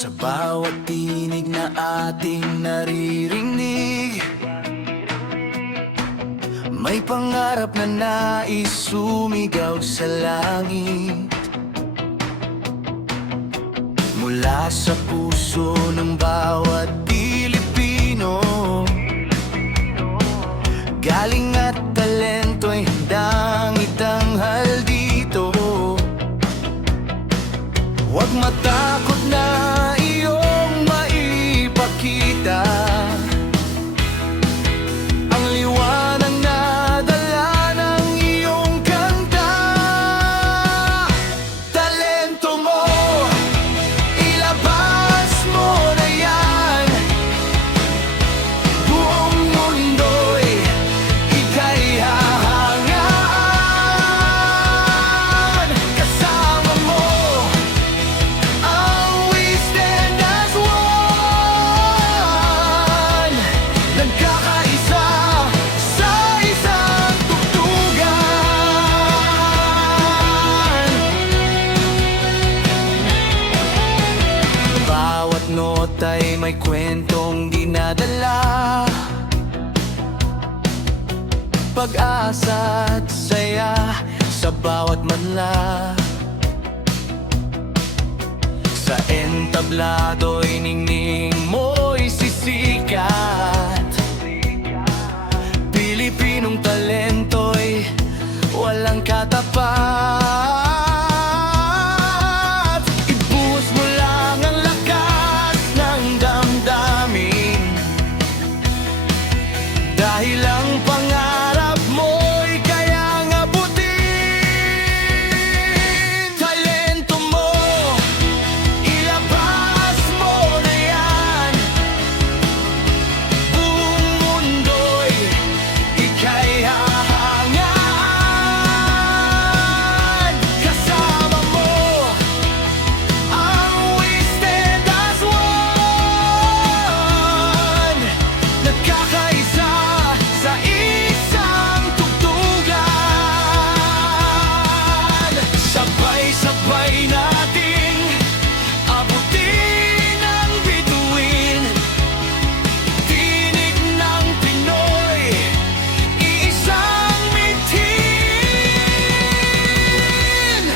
Sa bawat tinig na ating naririnig, may pangarap na nais sumigaw sa langit. Mula sa puso ng bawat Pilipino, galing at talento'y handang itanghal dito. Huwag matakot na iyong maipakita ang liwanag na dala ng iyong kanta. Talento mo, ilabas mo na yan. Buong mundo'y ika'y hahangaan. Kasama mo ang we stand as one, nagkakaisa sa isang tugtugan. Bawat nota'y may kwentong dinadala, pag-asa at saya sa bawat manla. Sa entablado'y ningning mo'y sisikat. Pilipinong talento'y walang katapat. Ibuhos mo lang ang lakas ng damdamin, dahil ang pangarap mo'y kayang abutin. Talento mo, ilabas mo na yan. Buong mundo'y ika'y hahangaan. Kasama mo ang we stand as one, nagkakaisa sa isang tugtugan. Sabay-sabay nating abutin ang bituin. Tinig ng Pinoy, iisang mithin.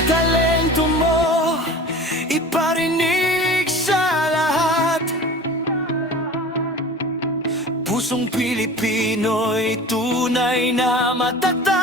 Talento mo, iparinig sa lahat. Pusong Pilipino'y tunay na matatag.